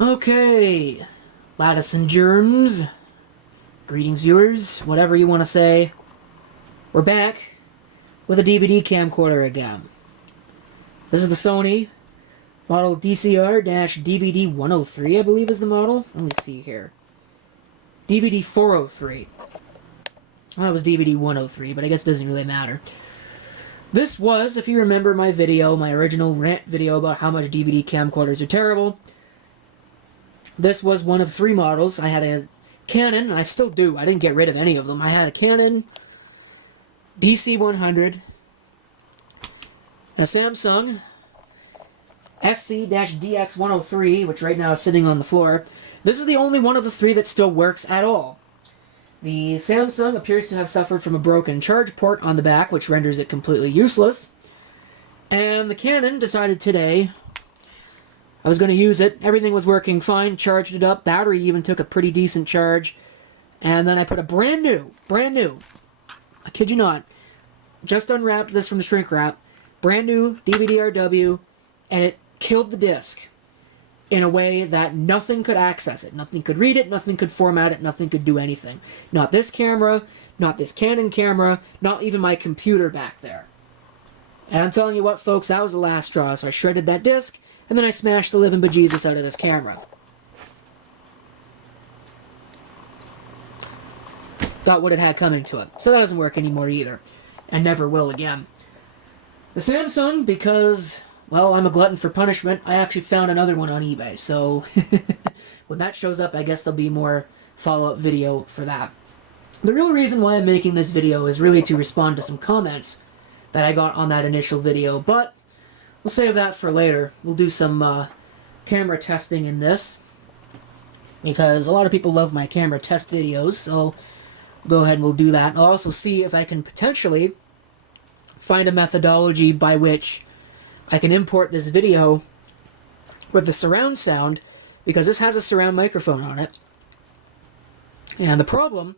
Okay, lattice and germs, greetings viewers, whatever you want to say. We're back with a DVD camcorder again. This is the Sony model DCR-DVD 103, I believe is the model. Let me see here. DVD 403. Well, it was DVD 103, but I guess it doesn't really matter. This was, if you remember my video, my original rant video about how much DVD camcorders are terrible. This was one of three models. I had a Canon, I still do, I didn't get rid of any of them. I had a Canon DC100, a Samsung SC-DX103, which right now is sitting on the floor. This is the only one of the three that still works at all. The Samsung appears to have suffered from a broken charge port on the back, which renders it completely useless. And the Canon decided today I was going to use it. Everything was working fine, charged it up. Battery even took a pretty decent charge. And then I put a brand new, I kid you not, just unwrapped this from the shrink wrap, brand new DVD-RW, and it killed the disc in a way that nothing could access it. Nothing could read it, nothing could format it, nothing could do anything. Not this camera, not this Canon camera, not even my computer back there. And I'm telling you what, folks, that was the last straw. So I shredded that disc, and then I smashed the living bejesus out of this camera. Got what it had coming to it. So that doesn't work anymore either. And never will again. The Samsung, because, well, I'm a glutton for punishment, I actually found another one on eBay. So when that shows up, I guess there'll be more follow-up video for that. The real reason why I'm making this video is really to respond to some comments that I got on that initial video, but we'll save that for later. We'll do some camera testing in this, because a lot of people love my camera test videos, so go ahead and we'll do that. I'll also see if I can potentially find a methodology by which I can import this video with the surround sound, because this has a surround microphone on it. And the problem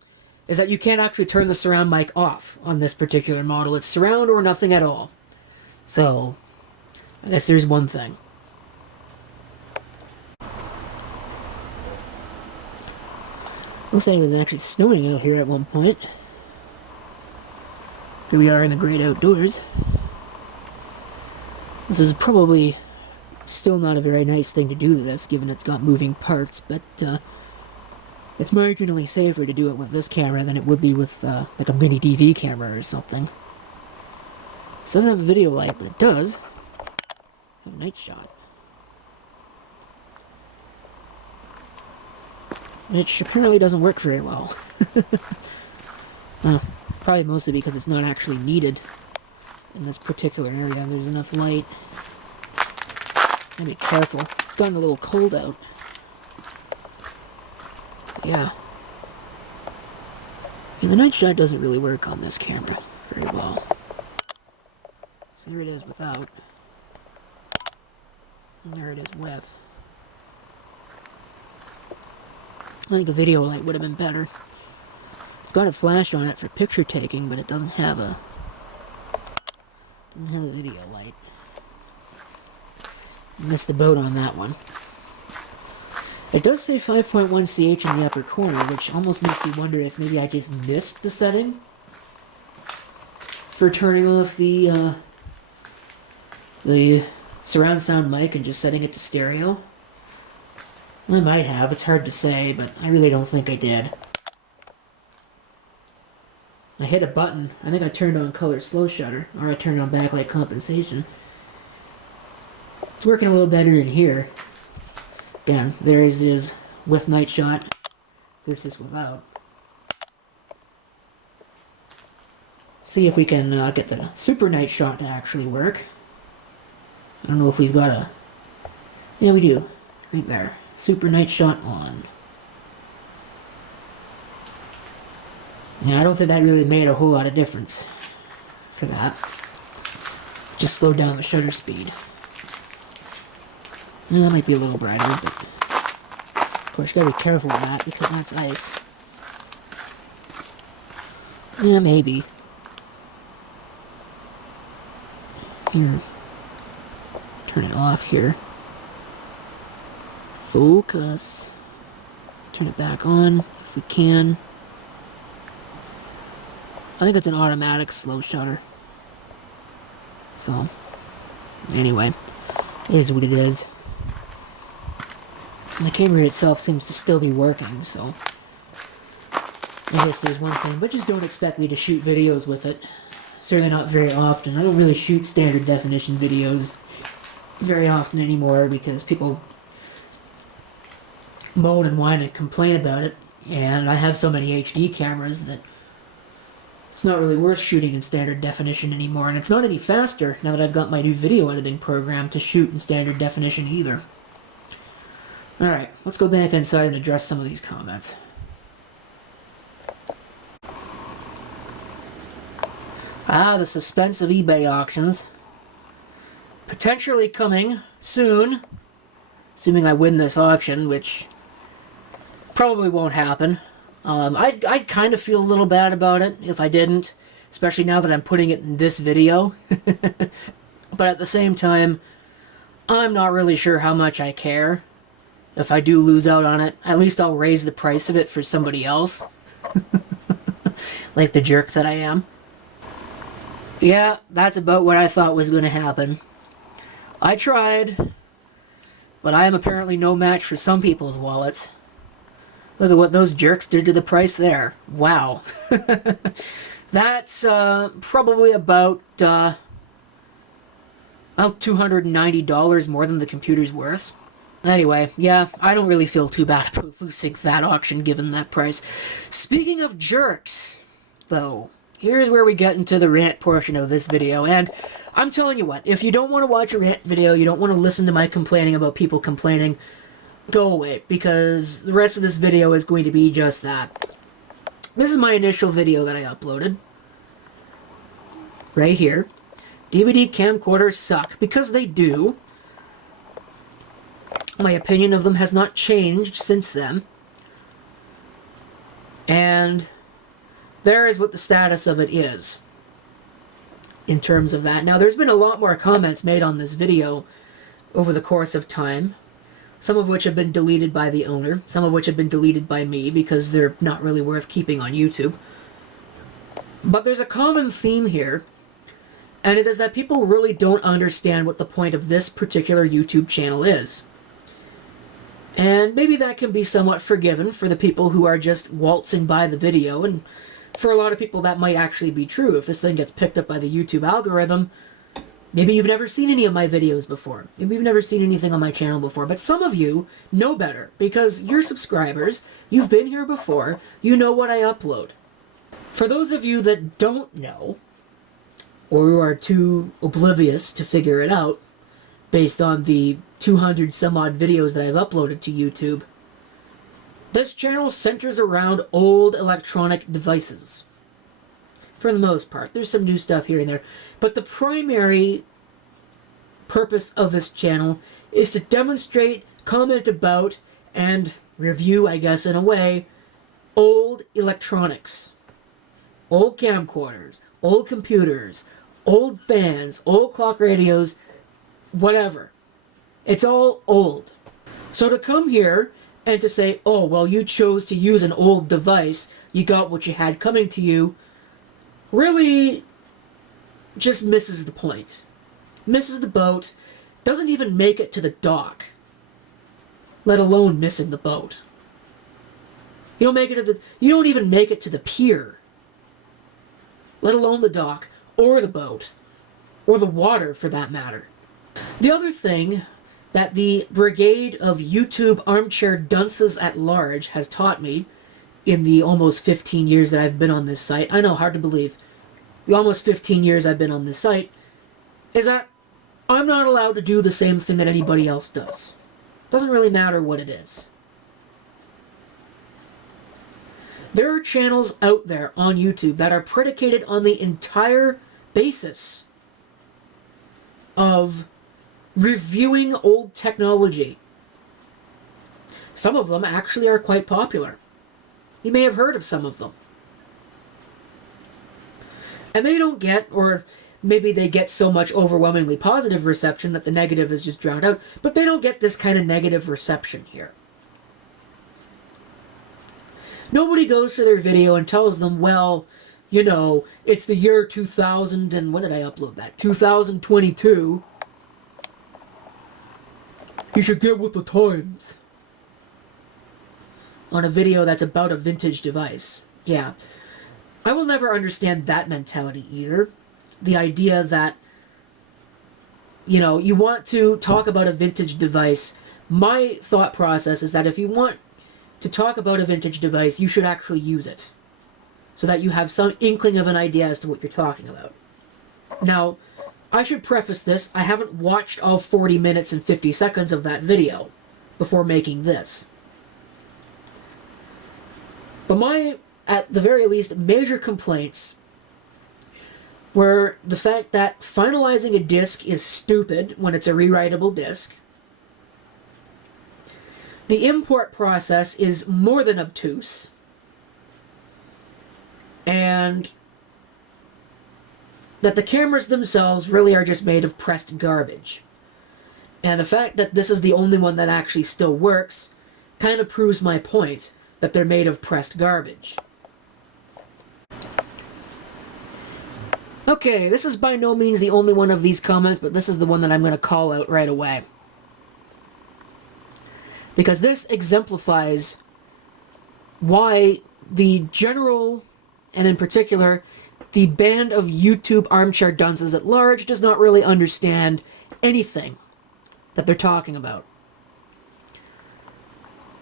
is that you can't actually turn the surround mic off on this particular model. It's surround or nothing at all. So, I guess there's one thing. Looks like it was actually snowing out here at one point. Here we are in the great outdoors. This is probably still not a very nice thing to do to this, given it's got moving parts, but it's marginally safer to do it with this camera than it would be with like a mini DV camera or something. This doesn't have a video light, but it does have a night shot, which apparently doesn't work very well. Probably mostly because it's not actually needed in this particular area. There's enough light. Gotta be careful. It's gotten a little cold out. Yeah. The night shot doesn't really work on this camera very well. So there it is without. And there it is with. I think a video light would have been better. It's got a flash on it for picture taking, but it doesn't have a video light. I missed the boat on that one. It does say 5.1 CH in the upper corner, which almost makes me wonder if maybe I just missed the setting for turning off the surround sound mic and just setting it to stereo. I might have, it's hard to say, but I really don't think I did. I hit a button. I think I turned on color slow shutter, or I turned on backlight compensation. It's working a little better in here. Again, there it is with night shot versus without. See if we can get the super night shot to actually work. I don't know if we've got a... Yeah, we do. Right there. Super night shot on. Yeah, I don't think that really made a whole lot of difference for that. Just slowed down the shutter speed. Yeah, that might be a little brighter, but of course you gotta be careful with that because that's ice. Yeah, maybe. Here. Turn it off here. Focus. Turn it back on if we can. I think it's an automatic slow shutter. So, anyway, it is what it is. And the camera itself seems to still be working, so I guess there's one thing. But just don't expect me to shoot videos with it. Certainly not very often. I don't really shoot standard definition videos very often anymore because people moan and whine and complain about it. And I have so many HD cameras that it's not really worth shooting in standard definition anymore. And it's not any faster now that I've got my new video editing program to shoot in standard definition either. Alright, let's go back inside and address some of these comments. The suspense of eBay auctions. Potentially coming soon, assuming I win this auction, which probably won't happen. I'd kind of feel a little bad about it if I didn't, especially now that I'm putting it in this video. But at the same time, I'm not really sure how much I care. If I do lose out on it, at least I'll raise the price of it for somebody else. Like the jerk that I am. Yeah, that's about what I thought was going to happen. I tried, but I am apparently no match for some people's wallets. Look at what those jerks did to the price there. Wow. That's probably about $290 more than the computer's worth. Anyway, yeah, I don't really feel too bad about losing that auction given that price. Speaking of jerks, though, here's where we get into the rant portion of this video, and I'm telling you what, if you don't want to watch a rant video, you don't want to listen to my complaining about people complaining, go away, because the rest of this video is going to be just that. This is my initial video that I uploaded. Right here. DVD camcorders suck, because they do. My opinion of them has not changed since then. And there is what the status of it is in terms of that. Now, there's been a lot more comments made on this video over the course of time, some of which have been deleted by the owner, some of which have been deleted by me because they're not really worth keeping on YouTube. But there's a common theme here, and it is that people really don't understand what the point of this particular YouTube channel is. And maybe that can be somewhat forgiven for the people who are just waltzing by the video, and for a lot of people that might actually be true. If this thing gets picked up by the YouTube algorithm, maybe you've never seen any of my videos before. Maybe you've never seen anything on my channel before. But some of you know better, because you're subscribers, you've been here before, you know what I upload. For those of you that don't know, or who are too oblivious to figure it out, based on the 200 some odd videos that I've uploaded to YouTube, this channel centers around old electronic devices. For the most part. There's some new stuff here and there. But the primary purpose of this channel is to demonstrate, comment about, and review, I guess in a way, old electronics. Old camcorders, old computers, old fans, old clock radios, whatever. It's all old. So to come here and to say, oh, well, you chose to use an old device, you got what you had coming to you, really just misses the point. Misses the boat, doesn't even make it to the dock, let alone missing the boat. You don't even make it to the pier, let alone the dock, or the boat, or the water for that matter. The other thing that the brigade of YouTube armchair dunces at large has taught me in the almost 15 years that I've been on this site, I know, hard to believe, the almost 15 years I've been on this site, is that I'm not allowed to do the same thing that anybody else does. Doesn't really matter what it is. There are channels out there on YouTube that are predicated on the entire basis of reviewing old technology. Some of them actually are quite popular. You may have heard of some of them. And they don't get, or maybe they get so much overwhelmingly positive reception that the negative is just drowned out, but they don't get this kind of negative reception here. Nobody goes to their video and tells them, well, you know, it's the year 2000, and when did I upload that? 2022. You should get with the times. On a video that's about a vintage device. Yeah. I will never understand that mentality either. The idea that, you know, you want to talk about a vintage device. My thought process is that if you want to talk about a vintage device, you should actually use it, so that you have some inkling of an idea as to what you're talking about. Now, I should preface this, I haven't watched all 40 minutes and 50 seconds of that video before making this. But my, at the very least, major complaints were the fact that finalizing a disc is stupid when it's a rewritable disc. The import process is more than obtuse. And that the cameras themselves really are just made of pressed garbage. And the fact that this is the only one that actually still works kind of proves my point that they're made of pressed garbage. Okay, this is by no means the only one of these comments, but this is the one that I'm going to call out right away. Because this exemplifies why the general, and in particular, the band of YouTube armchair dunces at large does not really understand anything that they're talking about.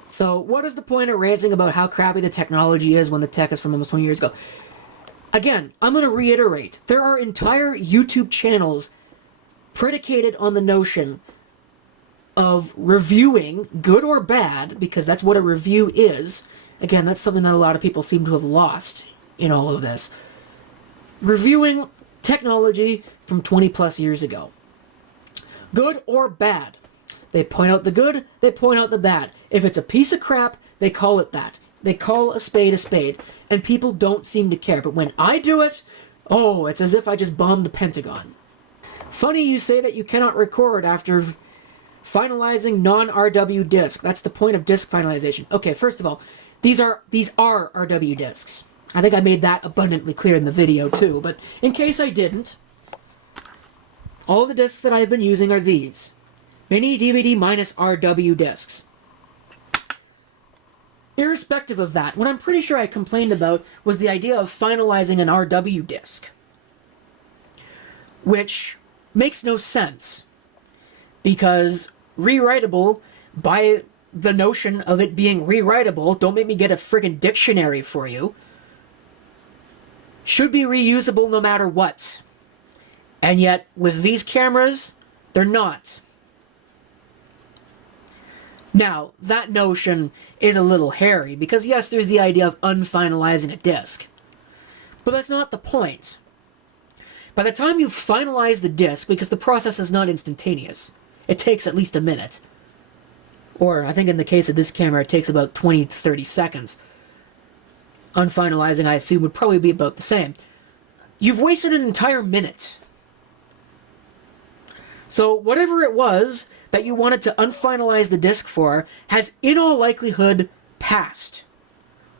So, what is the point of ranting about how crappy the technology is when the tech is from almost 20 years ago? Again, I'm going to reiterate, there are entire YouTube channels predicated on the notion of reviewing, good or bad, because that's what a review is. Again, that's something that a lot of people seem to have lost in all of this. Reviewing technology from 20 plus years ago. Good or bad. They point out the good, they point out the bad. If it's a piece of crap, they call it that. They call a spade, and people don't seem to care. But when I do it, oh, it's as if I just bombed the Pentagon. Funny you say that you cannot record after finalizing non-RW disk. That's the point of disk finalization. Okay, first of all, these are RW disks. I think I made that abundantly clear in the video too, but in case I didn't, all the disks that I've been using are these. Mini DVD minus RW disks. Irrespective of that, what I'm pretty sure I complained about was the idea of finalizing an RW disk. Which makes no sense. Because rewritable, by the notion of it being rewritable, don't make me get a friggin' dictionary for you, should be reusable no matter what. And yet, with these cameras, they're not. Now, that notion is a little hairy, because yes, there's the idea of unfinalizing a disc. But that's not the point. By the time you finalize the disc, because the process is not instantaneous, it takes at least a minute. Or, I think in the case of this camera, it takes about 20 to 30 seconds. Unfinalizing, I assume, would probably be about the same. You've wasted an entire minute. So, whatever it was that you wanted to unfinalize the disc for has, in all likelihood, passed.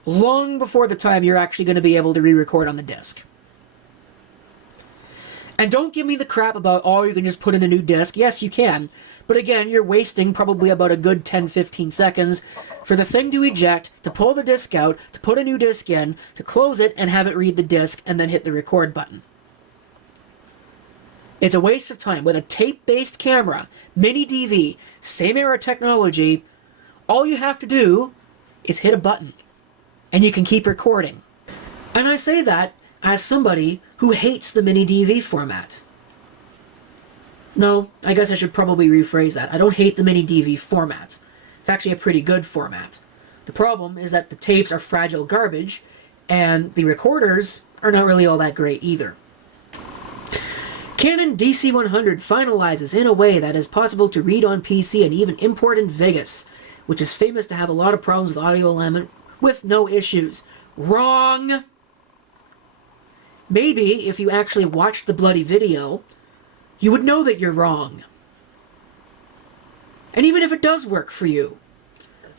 Long before the time you're actually going to be able to re-record on the disc. And don't give me the crap about, oh, you can just put in a new disc. Yes, you can. But again, you're wasting probably about a good 10-15 seconds for the thing to eject, to pull the disc out, to put a new disc in, to close it and have it read the disc, and then hit the record button. It's a waste of time. With a tape-based camera, mini DV, same era technology, all you have to do is hit a button, and you can keep recording. And I say that as somebody who hates the mini DV format. No, I guess I should probably rephrase that. I don't hate the mini DV format. It's actually a pretty good format. The problem is that the tapes are fragile garbage, and the recorders are not really all that great either. Canon DC100 finalizes in a way that is possible to read on PC and even import in Vegas, which is famous to have a lot of problems with audio alignment with no issues. Wrong! maybe if you actually watched the bloody video, you would know that you're wrong. And even if it does work for you,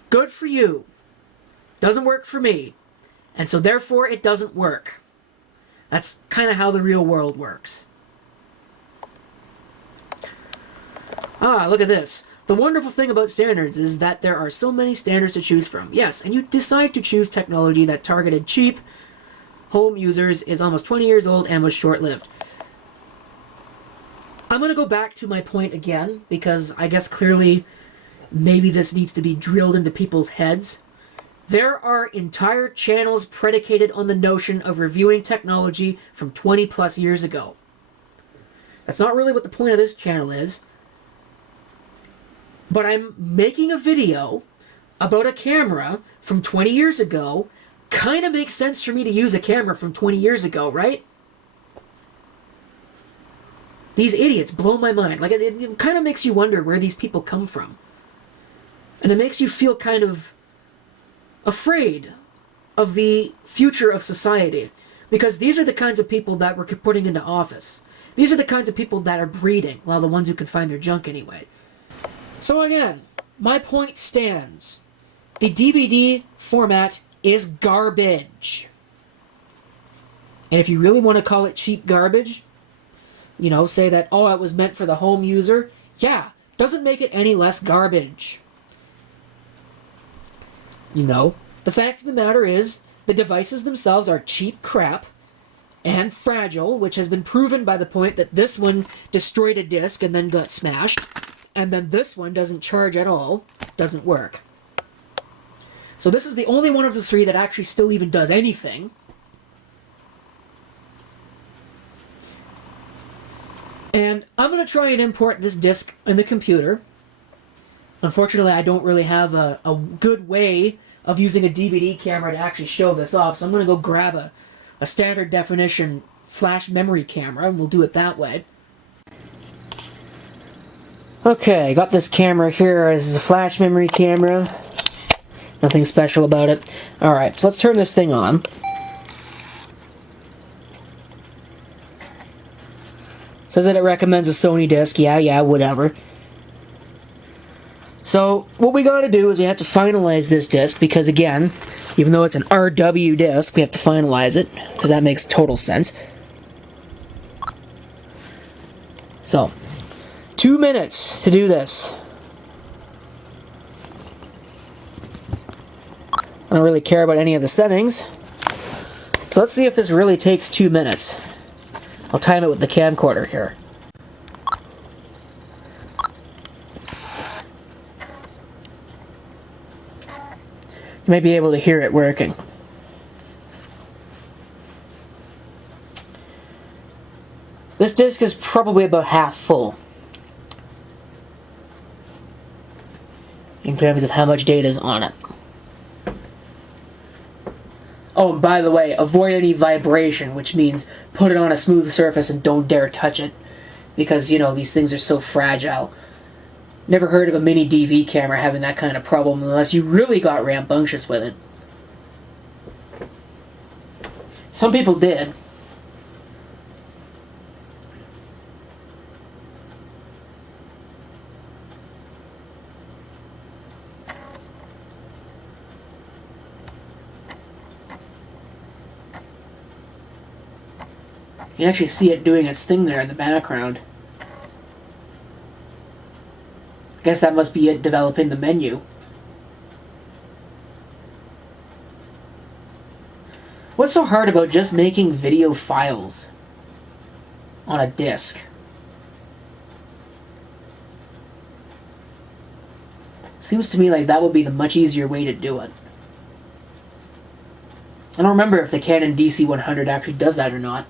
good for you. Doesn't work for me. And so therefore it doesn't work. That's kind of how the real world works. Ah, look at this. The wonderful thing about standards is that there are so many standards to choose from. Yes, and you decide to choose technology that targeted cheap home users, is almost 20 years old, and was short-lived. I'm going to go back to my point again, because I guess clearly maybe this needs to be drilled into people's heads. There are entire channels predicated on the notion of reviewing technology from 20 plus years ago. That's not really what the point of this channel is. But I'm making a video about a camera from 20 years ago. Kind of makes sense for me to use a camera from 20 years ago, right? These idiots blow my mind. Like, it kind of makes you wonder where these people come from. And it makes you feel kind of afraid of the future of society. Because these are the kinds of people that we're putting into office. These are the kinds of people that are breeding, well, the ones who can find their junk anyway. So again, my point stands. The DVD format is garbage. And if you really want to call it cheap garbage, you know, say that, oh, it was meant for the home user, yeah, doesn't make it any less garbage. You know, the fact of the matter is, the devices themselves are cheap crap and fragile, which has been proven by the point that this one destroyed a disc and then got smashed, and then this one doesn't charge at all, doesn't work. So this is the only one of the three that actually still even does anything. And I'm going to try and import this disc in the computer. Unfortunately, I don't really have a good way of using a DVD camera to actually show this off, so I'm going to go grab a standard definition flash memory camera, and we'll do it that way. Okay, got this camera here. This is a flash memory camera. Nothing special about it. Alright, so let's turn this thing on. Says that it recommends a Sony disc. Yeah, whatever. So, what we gotta do is we have to finalize this disc, because again, even though it's an RW disc, we have to finalize it, because that makes total sense. So, 2 minutes to do this. I don't really care about any of the settings. So let's see if this really takes 2 minutes. I'll time it with the camcorder here. You may be able to hear it working. This disc is probably about half full, in terms of how much data is on it. Oh, and by the way, avoid any vibration, which means put it on a smooth surface and don't dare touch it. Because, you know, these things are so fragile. Never heard of a mini DV camera having that kind of problem unless you really got rambunctious with it. Some people did. You can actually see it doing its thing there in the background. I guess that must be it developing the menu. What's so hard about just making video files on a disc? Seems to me like that would be the much easier way to do it. I don't remember if the Canon DC-100 actually does that or not.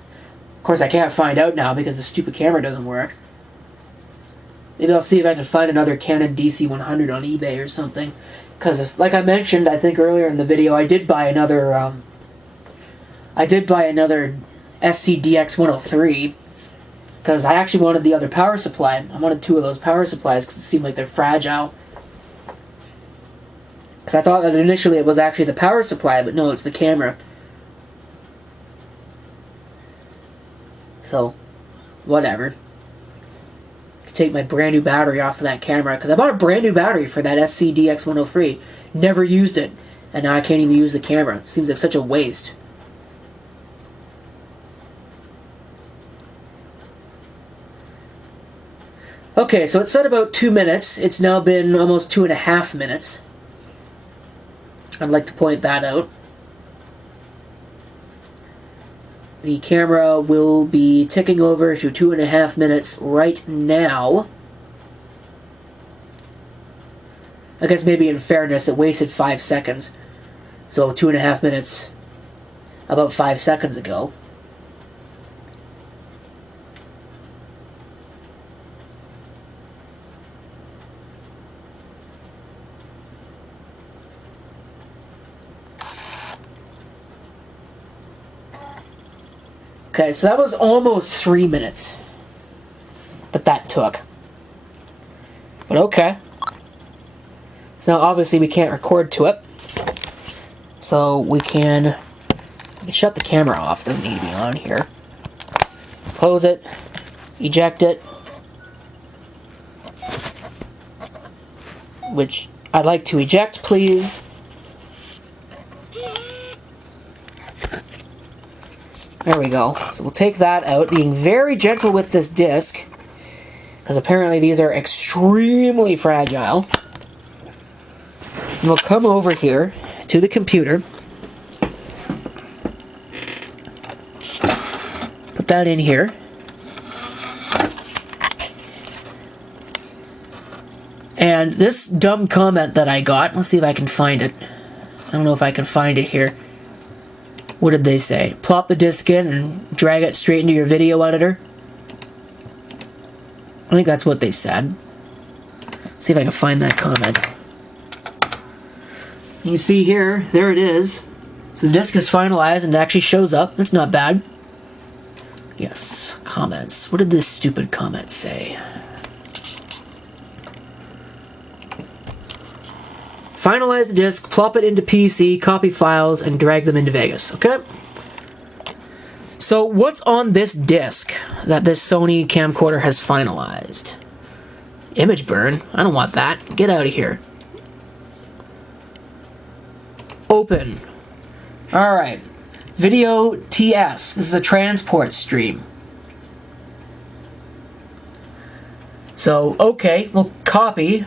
Of course, I can't find out now because the stupid camera doesn't work. Maybe I'll see if I can find another Canon DC-100 on eBay or something. Because, like I mentioned, I think earlier in the video, I did buy another SCDX103. Because I actually wanted the other power supply. I wanted 2 of those power supplies because it seemed like they're fragile. Because I thought that initially it was actually the power supply, but no, it's the camera. So, whatever. Take my brand new battery off of that camera, because I bought a brand new battery for that SCDX103. Never used it, and now I can't even use the camera. Seems like such a waste. Okay, so it said about 2 minutes. It's now been almost 2.5 minutes. I'd like to point that out. The camera will be ticking over to 2.5 minutes right now. I guess maybe in fairness, it wasted 5 seconds. So 2.5 minutes about 5 seconds ago. Okay, so that was almost 3 minutes that took. But okay. So now obviously we can't record to it. So we can shut the camera off. Doesn't need to be on here. Close it. Eject it. Which I'd like to eject, please. There we go. So we'll take that out, being very gentle with this disc, because apparently these are extremely fragile. And we'll come over here to the computer, put that in here, and this dumb comment that I got, let's see if I can find it. I don't know if I can find it here. What did they say? Plop the disc in and drag it straight into your video editor? I think that's what they said. See if I can find that comment. You can see here, there it is. So the disc is finalized and it actually shows up. That's not bad. Yes, comments. What did this stupid comment say? Finalize the disc, plop it into PC, copy files, and drag them into Vegas. Okay? So what's on this disc that this Sony camcorder has finalized? Image burn? I don't want that. Get out of here. Open. Alright. Video TS. This is a transport stream. So, okay, we'll copy.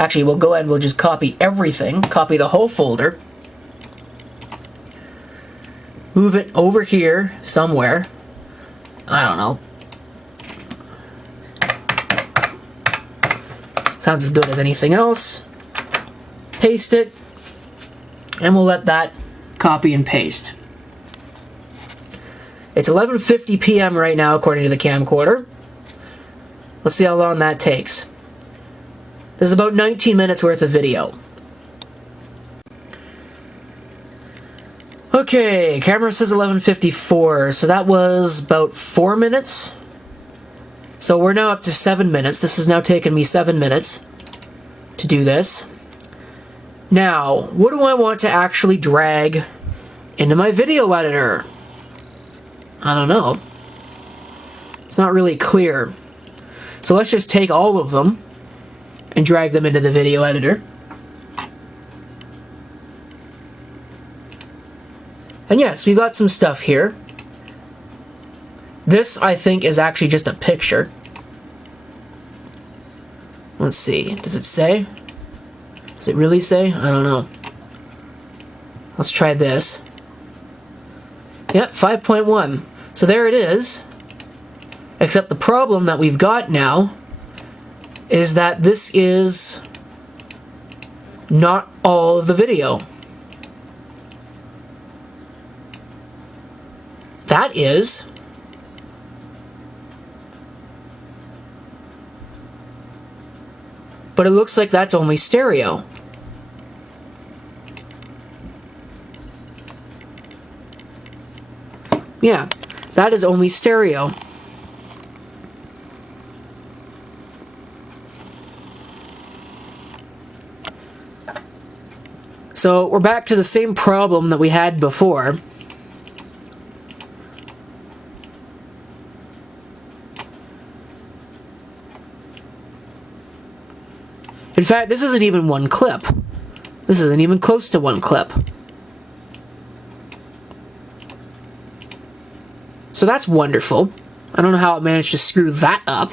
Actually, we'll go ahead and we'll just copy everything. Copy the whole folder. Move it over here somewhere. I don't know. Sounds as good as anything else. Paste it. And we'll let that copy and paste. It's 11:50 p.m. right now, according to the camcorder. Let's see how long that takes. There's about 19 minutes worth of video. Okay, camera says 11:54, so that was about 4 minutes. So we're now up to 7 minutes. This has now taken me 7 minutes to do this. Now, what do I want to actually drag into my video editor? I don't know. It's not really clear. So let's just take all of them and drag them into the video editor. And yes, we've got some stuff here. This, I think, is actually just a picture. Let's see. Does it say? Does it really say? I don't know. Let's try this. Yep, 5.1. So there it is. Except the problem that we've got now is that this is not all of the video. That is. But it looks like that's only stereo. Yeah, that is only stereo. So we're back to the same problem that we had before. In fact, this isn't even one clip. This isn't even close to one clip. So that's wonderful. I don't know how it managed to screw that up.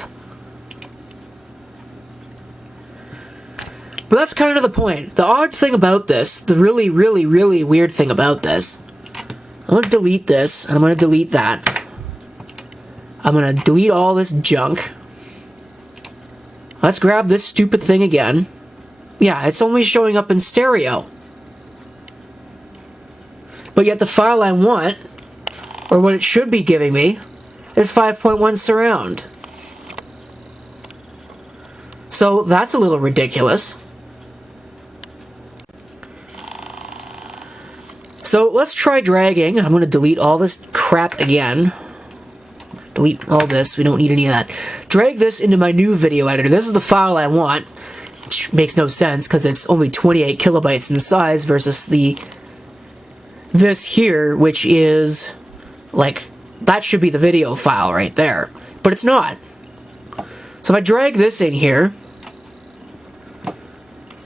But that's kind of the point. The odd thing about this, the really, really, really weird thing about this, I'm going to delete this, and I'm going to delete that. I'm going to delete all this junk. Let's grab this stupid thing again. Yeah, it's only showing up in stereo. But yet the file I want, or what it should be giving me, is 5.1 surround. So that's a little ridiculous. So let's try dragging. I'm going to delete all this crap again. Delete all this. We don't need any of that. Drag this into my new video editor. This is the file I want, which makes no sense because it's only 28 kilobytes in size versus this here, which is like, that should be the video file right there. But it's not. So if I drag this in here,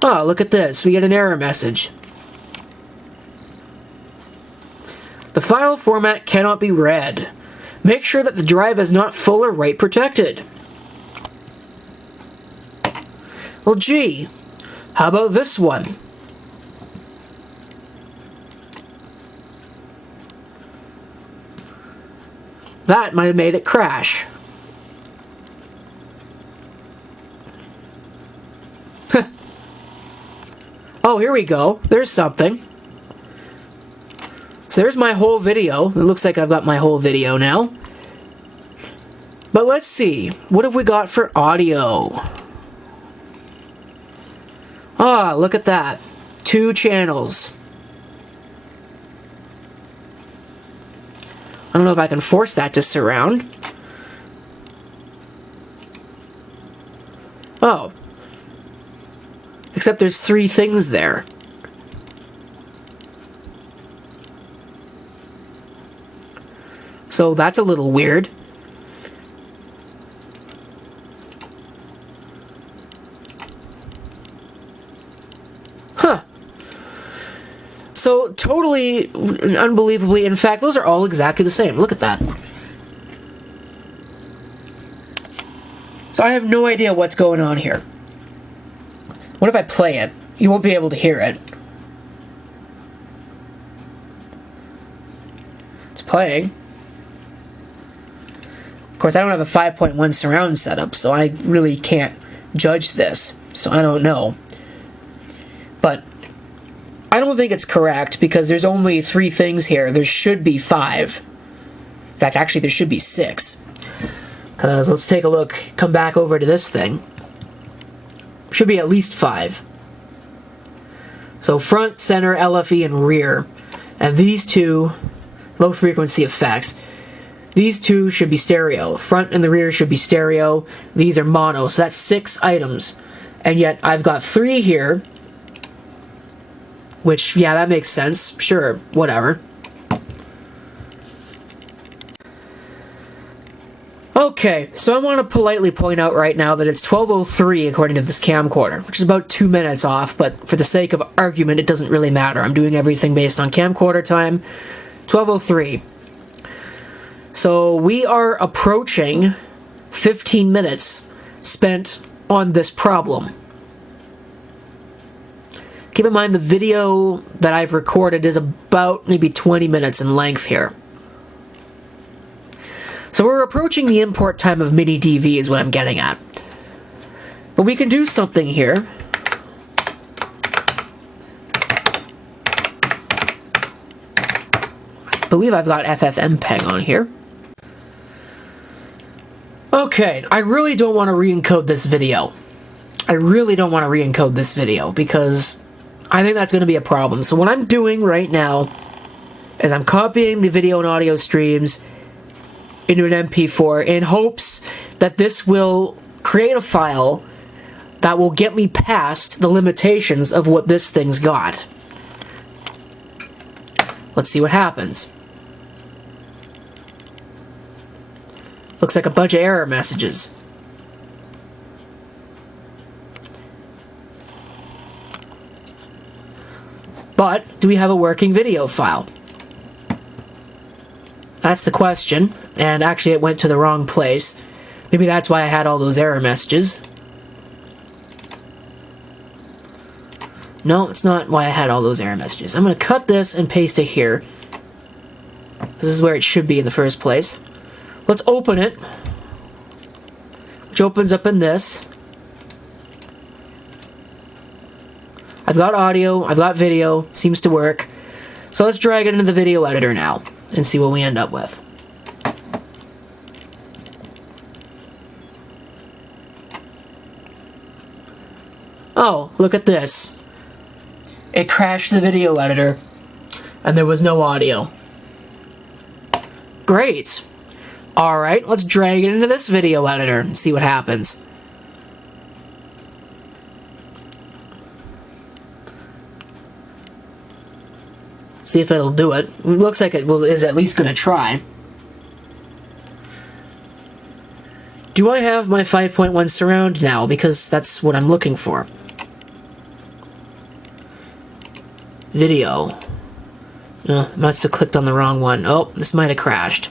oh, look at this. We get an error message. The file format cannot be read. Make sure that the drive is not full or write protected. Well, gee, how about this one? That might have made it crash. Oh, here we go. There's something. So there's my whole video. It looks like I've got my whole video now. But let's see. What have we got for audio? Ah, look at that. 2 channels. I don't know if I can force that to surround. Oh. Except there's 3 things there. So that's a little weird. Huh. So totally, unbelievably, in fact, those are all exactly the same. Look at that. So I have no idea what's going on here. What if I play it? You won't be able to hear it. It's playing. Of course, I don't have a 5.1 surround setup, so I really can't judge this. So I don't know. But I don't think it's correct because there's only 3 things here. There should be 5. In fact, actually, there should be 6. Because let's take a look, come back over to this thing. Should be at least 5. So front, center, LFE, and rear. And these 2, low frequency effects. These 2 should be stereo. Front and the rear should be stereo. These are mono. So that's 6 items. And yet I've got 3 here. Which, yeah, that makes sense. Sure, whatever. Okay, so I want to politely point out right now that it's 12:03 according to this camcorder, which is about 2 minutes off, but for the sake of argument, it doesn't really matter. I'm doing everything based on camcorder time. 12:03. So we are approaching 15 minutes spent on this problem. Keep in mind the video that I've recorded is about maybe 20 minutes in length here. So we're approaching the import time of mini DV is what I'm getting at. But we can do something here. I believe I've got FFmpeg on here. Okay, I really don't want to re-encode this video. I really don't want to re-encode this video because I think that's going to be a problem. So what I'm doing right now is I'm copying the video and audio streams into an MP4 in hopes that this will create a file that will get me past the limitations of what this thing's got. Let's see what happens. Looks like a bunch of error messages. But, do we have a working video file? That's the question. And actually it went to the wrong place. Maybe that's why I had all those error messages. No, it's not why I had all those error messages. I'm going to cut this and paste it here. This is where it should be in the first place. Let's open it. Which opens up in this. I've got audio, I've got video, seems to work. So let's drag it into the video editor now and see what we end up with. Oh, look at this. It crashed the video editor and there was no audio. Great. Alright, let's drag it into this video editor and see what happens. See if it'll do it. It looks like it is at least going to try. Do I have my 5.1 surround now? Because that's what I'm looking for. Video. Must have clicked on the wrong one. Oh, this might have crashed.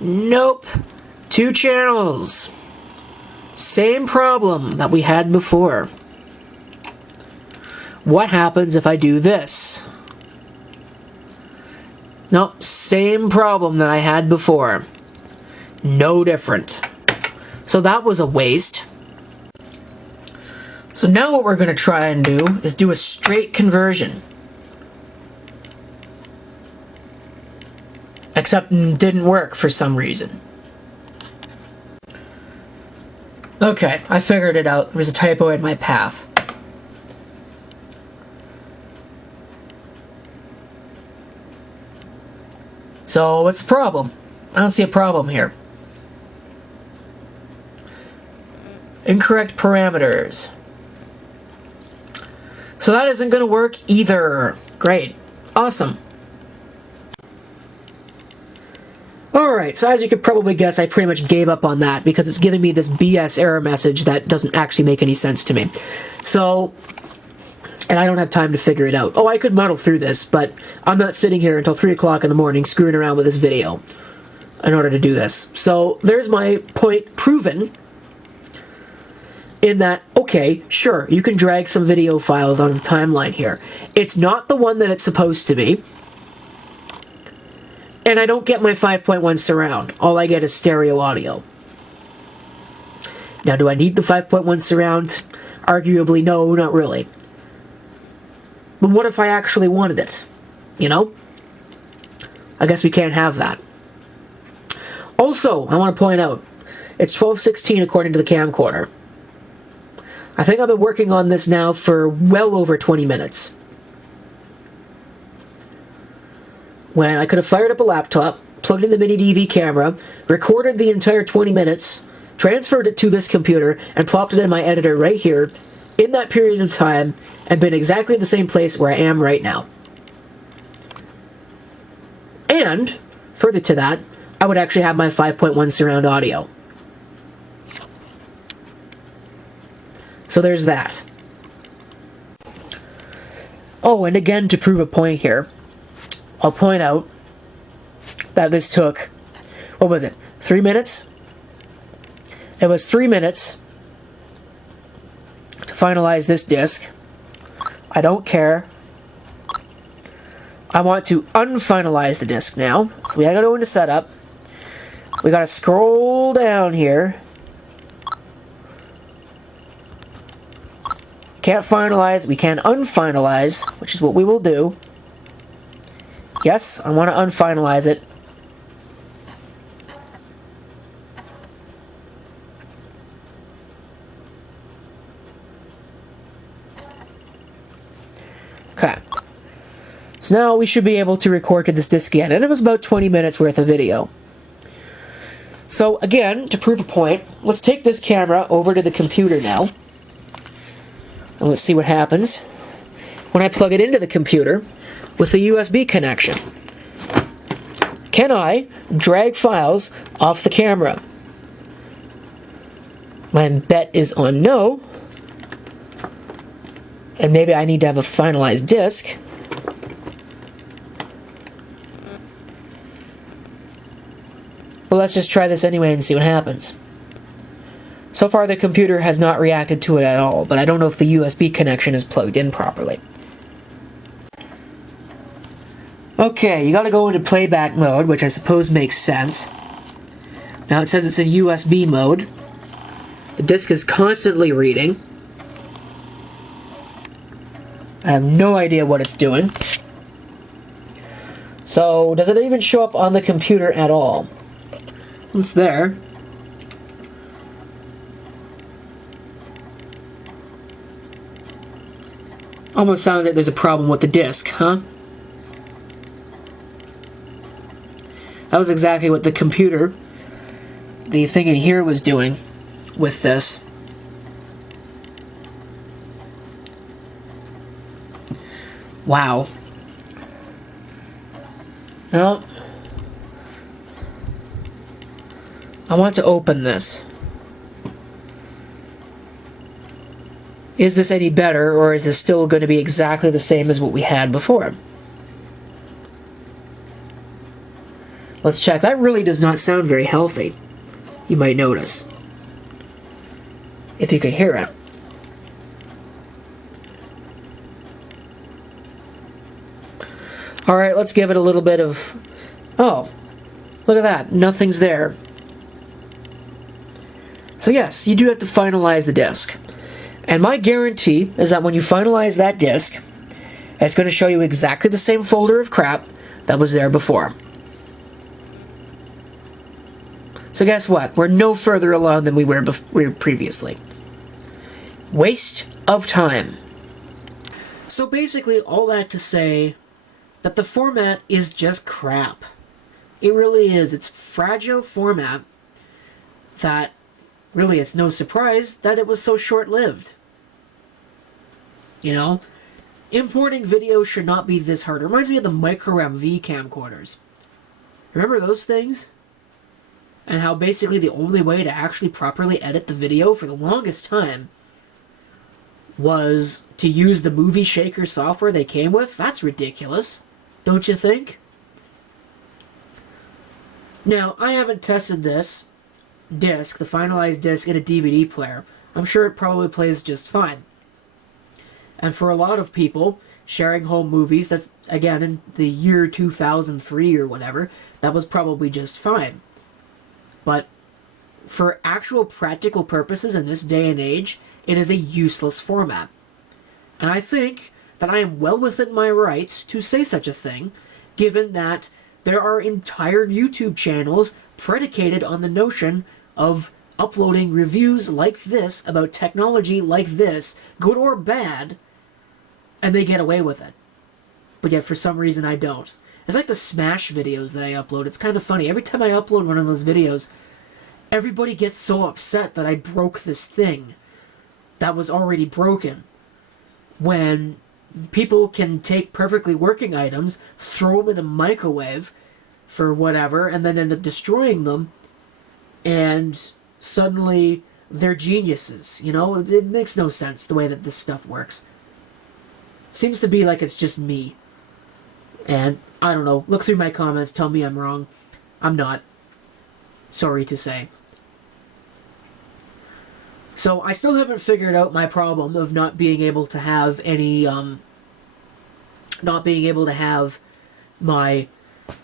Nope. 2 channels. Same problem that we had before. What happens if I do this? Nope, same problem that I had before. No different. So that was a waste. So now what we're going to try and do is do a straight conversion. Except it didn't work for some reason. Okay, I figured it out. There was a typo in my path. So, what's the problem? I don't see a problem here. Incorrect parameters. So that isn't going to work either. Great. Awesome. Alright, so as you could probably guess, I pretty much gave up on that because it's giving me this BS error message that doesn't actually make any sense to me. So, and I don't have time to figure it out. Oh, I could muddle through this, but I'm not sitting here until 3 o'clock in the morning screwing around with this video in order to do this. So, there's my point proven in that, okay, sure, you can drag some video files on the timeline here. It's not the one that it's supposed to be. And I don't get my 5.1 surround. All I get is stereo audio. Now, do I need the 5.1 surround? Arguably, no, not really. But what if I actually wanted it? You know? I guess we can't have that. Also, I want to point out, it's 12:16 according to the camcorder. I think I've been working on this now for well over 20 minutes. When I could have fired up a laptop, plugged in the mini DV camera, recorded the entire 20 minutes, transferred it to this computer, and plopped it in my editor right here, in that period of time, and been exactly the same place where I am right now. And, further to that, I would actually have my 5.1 surround audio. So there's that. Oh, and again, to prove a point here, I'll point out that this took, what was it, 3 minutes? It was 3 minutes to finalize this disc. I don't care. I want to unfinalize the disc now. So we gotta go into setup. We gotta scroll down here. Can't finalize, we can unfinalize, which is what we will do. Yes, I want to unfinalize it. Okay. So now we should be able to record to this disc again, and it was about 20 minutes worth of video. So again, to prove a point, let's take this camera over to the computer now. And let's see what happens when I plug it into the computer with a USB connection. Can I drag files off the camera? My bet is on no. And maybe I need to have a finalized disc. But let's just try this anyway and see what happens. So far the computer has not reacted to it at all, but I don't know if the USB connection is plugged in properly. Okay, you gotta go into playback mode, which I suppose makes sense. Now it says it's in USB mode. The disc is constantly reading. I have no idea what it's doing. So, does it even show up on the computer at all? It's there. Almost sounds like there's a problem with the disc, huh? That was exactly what the computer, the thing in here, was doing with this. Wow. Now, I want to open this. Is this any better, or is this still going to be exactly the same as what we had before? Let's check. That really does not sound very healthy, you might notice, if you can hear it. Alright, let's give it a little bit of... Oh, look at that. Nothing's there. So yes, you do have to finalize the disc. And my guarantee is that when you finalize that disc, it's going to show you exactly the same folder of crap that was there before. So guess what? We're no further along than we were previously. Waste of time. So basically, all that to say that the format is just crap. It really is. It's fragile format that really it's no surprise that it was so short-lived. You know? Importing video should not be this hard. It reminds me of the micro-MV camcorders. Remember those things? And how basically the only way to actually properly edit the video for the longest time was to use the movie shaker software they came with? That's ridiculous, don't you think? Now, I haven't tested this disc, the finalized disc, in a DVD player. I'm sure it probably plays just fine. And for a lot of people, sharing home movies, that's, again, in the year 2003 or whatever, that was probably just fine. But for actual practical purposes in this day and age, it is a useless format. And I think that I am well within my rights to say such a thing, given that there are entire YouTube channels predicated on the notion of uploading reviews like this, about technology like this, good or bad, and they get away with it. But yet, for some reason, I don't. It's like the Smash videos that I upload. It's kind of funny. Every time I upload one of those videos, everybody gets so upset that I broke this thing that was already broken. When people can take perfectly working items, throw them in a microwave for whatever, and then end up destroying them, and suddenly they're geniuses. You know, it makes no sense the way that this stuff works. Seems to be like it's just me. And, I don't know, look through my comments, tell me I'm wrong. I'm not. Sorry to say. So, I still haven't figured out my problem of not being able to have any, not being able to have my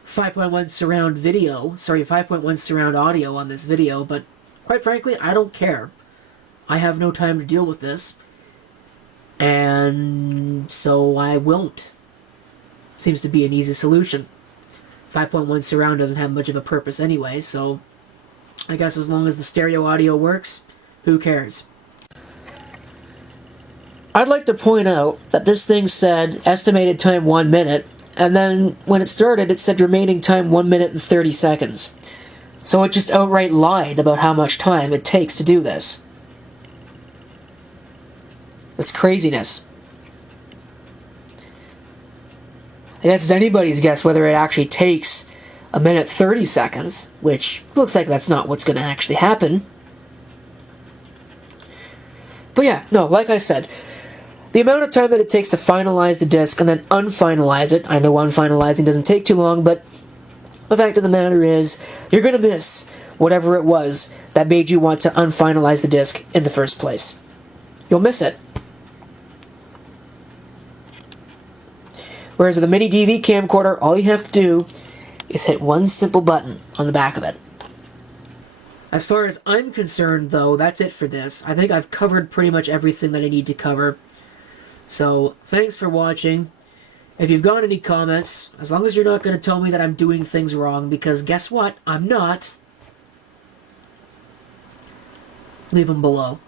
5.1 surround video, 5.1 surround audio on this video, but quite frankly, I don't care. I have no time to deal with this, and so I won't. Seems to be an easy solution. 5.1 surround doesn't have much of a purpose anyway, so I guess as long as the stereo audio works, who cares? I'd like to point out that this thing said estimated time 1 minute, and then when it started it said remaining time 1 minute and 30 seconds. So it just outright lied about how much time it takes to do this. It's craziness. I guess it's anybody's guess whether it actually takes 1 minute 30 seconds, which looks like that's not what's going to actually happen. But yeah, no, like I said, The amount of time that it takes to finalize the disc and then unfinalize it, I know unfinalizing doesn't take too long, but the fact of the matter is, you're going to miss whatever it was that made you want to unfinalize the disc in the first place. You'll miss it. Whereas with a mini DV camcorder, all you have to do is hit one simple button on the back of it. As far as I'm concerned, though, that's it for this. I think I've covered pretty much everything that I need to cover. So, thanks for watching. If you've got any comments, as long as you're not going to tell me that I'm doing things wrong, because guess what? I'm not. Leave them below.